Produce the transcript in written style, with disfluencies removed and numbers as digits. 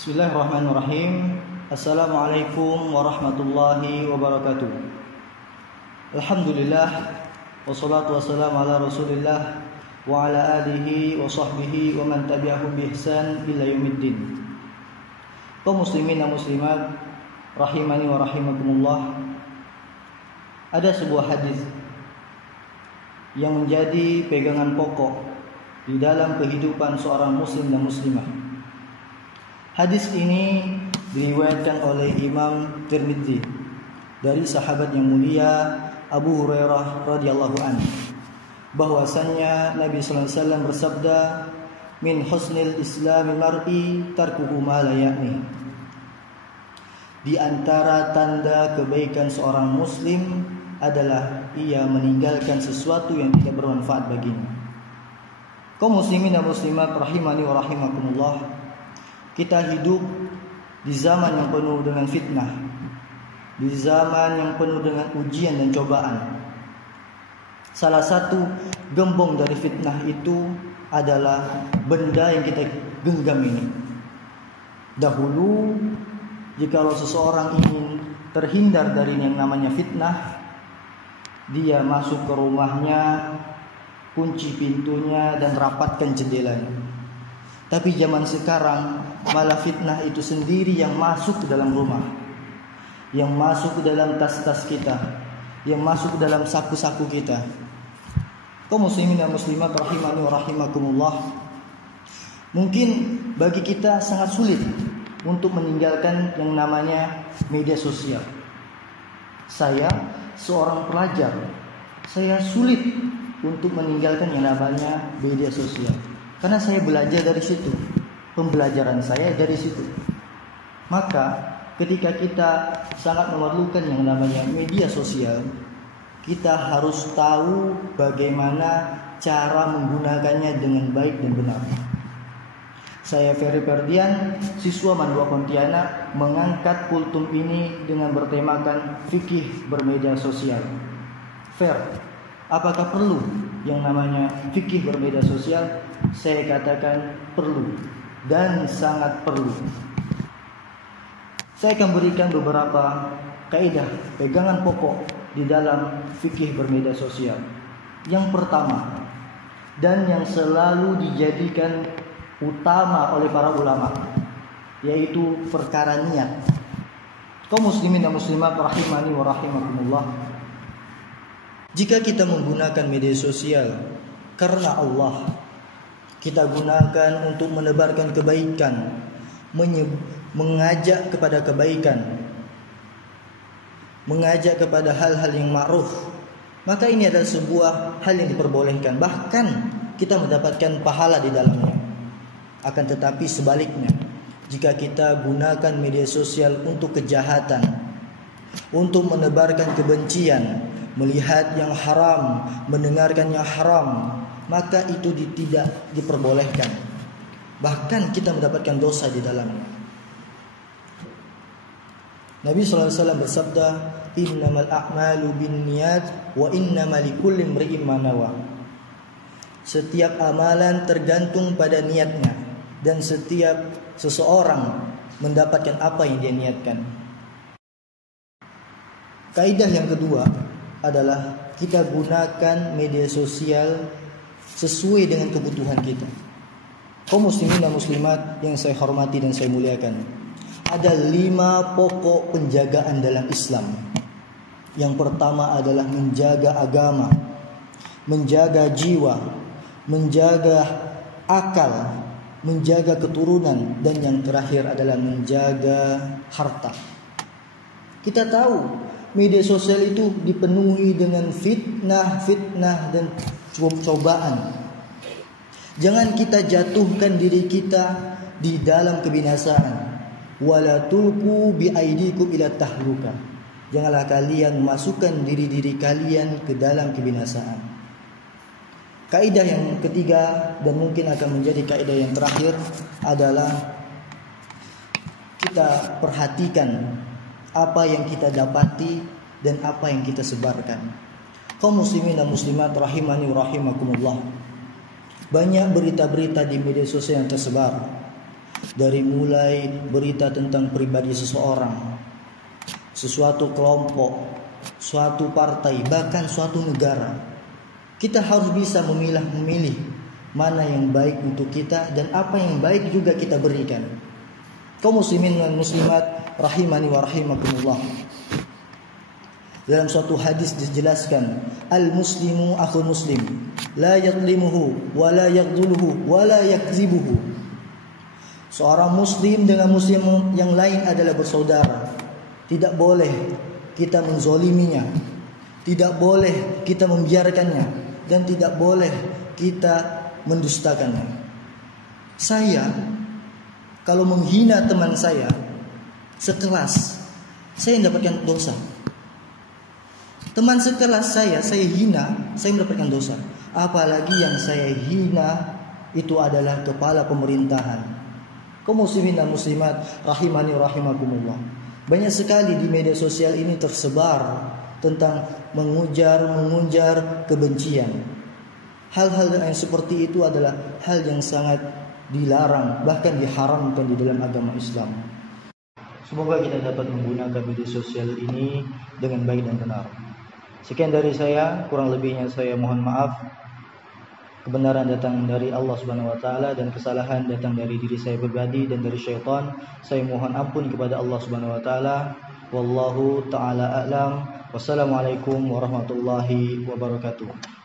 Bismillahirrahmanirrahim. Assalamualaikum warahmatullahi wabarakatuh. Alhamdulillah, wassalatu wassalamu ala Rasulillah wa ala alihi wa sahbihi wa man tabi'ahum bi ihsan ila yaumiddin. Kaum muslimin dan muslimat rahimani wa rahimakumullah. Ada sebuah hadis yang menjadi pegangan pokok di dalam kehidupan seorang muslim dan muslimah. Hadis ini diriwayatkan oleh Imam Tirmidzi dari sahabat yang mulia Abu Hurairah radhiyallahu anhu, bahwasannya Nabi sallallahu alaihi wasallam bersabda, "Min husnil islami mar'i tarkuhu ma la ya'ni." Di antara tanda kebaikan seorang muslim adalah ia meninggalkan sesuatu yang tidak bermanfaat baginya. Kaum muslimin dan muslimat rahimani wa rahimakumullah, kita hidup di zaman yang penuh dengan fitnah, di zaman yang penuh dengan ujian dan cobaan. Salah satu gembong dari fitnah itu adalah benda yang kita genggam ini. Dahulu, jikalau seseorang ingin terhindar dari yang namanya fitnah, dia masuk ke rumahnya, kunci pintunya dan rapatkan jendelanya. Tapi zaman sekarang malah fitnah itu sendiri yang masuk ke dalam rumah, yang masuk ke dalam tas-tas kita, yang masuk ke dalam saku-saku kita. Kaum muslimin dan muslimat rahimani wa rahimakumullah, mungkin bagi kita sangat sulit untuk meninggalkan yang namanya media sosial. Saya seorang pelajar, saya sulit untuk meninggalkan yang namanya media sosial. Karena saya belajar dari situ, pembelajaran saya dari situ. Maka ketika kita sangat memerlukan yang namanya media sosial, kita harus tahu bagaimana cara menggunakannya dengan baik dan benar. Saya Ferry Ferdian, siswa Mandua Pontianak, mengangkat kultum ini dengan bertemakan fikih bermedia sosial. Fer, apakah perlu yang namanya fikih bermedia sosial? Saya katakan perlu dan sangat perlu. Saya akan berikan beberapa kaidah, pegangan pokok di dalam fikih bermedia sosial. Yang pertama, dan yang selalu dijadikan utama oleh para ulama, yaitu perkara niat. Kaum muslimin dan muslimat rahimani wa rahimakumullah, jika kita menggunakan media sosial karena Allah, kita gunakan untuk menebarkan kebaikan, mengajak kepada kebaikan, mengajak kepada hal-hal yang ma'ruf, maka ini adalah sebuah hal yang diperbolehkan. Bahkan kita mendapatkan pahala di dalamnya. Akan tetapi sebaliknya, jika kita gunakan media sosial untuk kejahatan, untuk menebarkan kebencian, melihat yang haram, mendengarkan yang haram, maka itu tidak diperbolehkan. Bahkan kita mendapatkan dosa di dalamnya. Nabi SAW bersabda, "Innamal a'malu binniyat wa innamal likulli imri'in ma nawa." Setiap amalan tergantung pada niatnya, dan setiap seseorang mendapatkan apa yang dia niatkan. Kaidah yang kedua adalah kita gunakan media sosial sesuai dengan kebutuhan kita. Kaum muslimin dan muslimat yang saya hormati dan saya muliakan, ada 5 pokok penjagaan dalam Islam. Yang pertama adalah menjaga agama, menjaga jiwa, menjaga akal, menjaga keturunan, dan yang terakhir adalah menjaga harta. Kita tahu media sosial itu dipenuhi dengan fitnah dan cobaan. Jangan kita jatuhkan diri kita di dalam kebinasaan. Wala tulqu bi aidikum ila tahluka. Janganlah kalian memasukkan diri-diri kalian ke dalam kebinasaan. Kaidah yang ketiga dan mungkin akan menjadi kaidah yang terakhir adalah kita perhatikan apa yang kita dapati dan apa yang kita sebarkan. Kaum muslimin dan muslimat rahimani wa rahimakumullah, banyak berita-berita di media sosial yang tersebar dari mulai berita tentang pribadi seseorang, sesuatu kelompok, suatu partai, bahkan suatu negara. Kita harus bisa memilih mana yang baik untuk kita dan apa yang baik juga kita berikan. Kaum muslimin dan muslimat rahimani wa rahimakumullah. Dalam suatu hadis dijelaskan, al-muslimu akhul muslim, la yadlimuhu wa la yaghduluhu wa la yakzibuhu. Seorang muslim dengan muslim yang lain adalah bersaudara. Tidak boleh kita menzoliminya, tidak boleh kita membiarkannya, dan tidak boleh kita mendustakannya. Saya kalau menghina teman saya sekelas, saya mendapatkan dosa. Teman sekelas saya hina, saya mendapatkan dosa. Apalagi yang saya hina itu adalah kepala pemerintahan. Kaum muslimin dan muslimat rahimani rahimakumullah. Banyak sekali di media sosial ini tersebar tentang mengunjar kebencian. Hal-hal yang seperti itu adalah hal yang sangat dilarang, bahkan diharamkan di dalam agama Islam. Semoga kita dapat menggunakan media sosial ini dengan baik dan benar. Sekian dari saya, kurang lebihnya saya mohon maaf. Kebenaran datang dari Allah Subhanahu wa taala dan kesalahan datang dari diri saya pribadi dan dari syaitan. Saya mohon ampun kepada Allah Subhanahu wa taala. Wallahu taala a'lam. Wassalamualaikum warahmatullahi wabarakatuh.